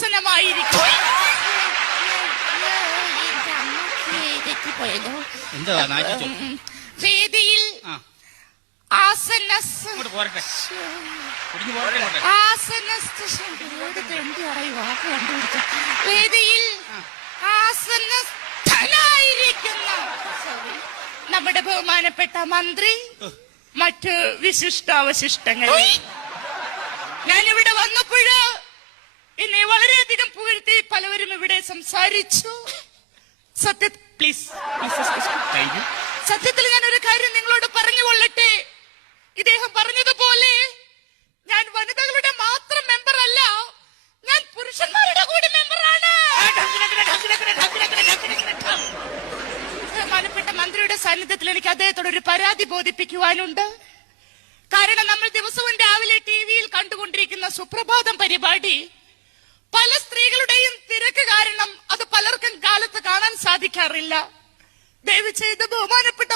ആസനമായിരിക്കും. വേദിയിൽ വേദിയിൽ ആസനസ്ഥനായിരിക്കുന്ന നമ്മുടെ ബഹുമാനപ്പെട്ട മന്ത്രി, മറ്റ് വിശിഷ്ടാവശിഷ്ടങ്ങൾ. ഞാനിവിടെ വന്നപ്പോഴ് എന്നെ വളരെയധികം പുകഴ്ത്തി പലവരും ഇവിടെ സംസാരിച്ചു. സത്യത്തിൽ ഞാൻ ഒരു കാര്യം നിങ്ങളോട് പറഞ്ഞു കൊള്ളട്ടെ. ഇദ്ദേഹം പറഞ്ഞതുപോലെ ഞാൻ വനിതകളുടെ മാത്രം മെമ്പർ അല്ല, ഞാൻ പുരുഷന്മാരുടെ കൂടി മെമ്പറാണ്. ബഹുമാനപ്പെട്ട മന്ത്രിയുടെ സാന്നിധ്യത്തിൽ എനിക്ക് അദ്ദേഹത്തോട് ഒരു പരാതി ബോധിപ്പിക്കുവാനുണ്ട്. കാരണം നമ്മൾ ദിവസവും രാവിലെ ടിവിയിൽ കണ്ടുകൊണ്ടിരിക്കുന്ന സുപ്രഭാതം പരിപാടി പല സ്ത്രീകളുടെയും തിരക്ക് കാരണം അത് പലർക്കും കാലത്ത് കാണാൻ സാധിക്കാറില്ല. ദയവ് ചെയ്ത് ബഹുമാനപ്പെട്ട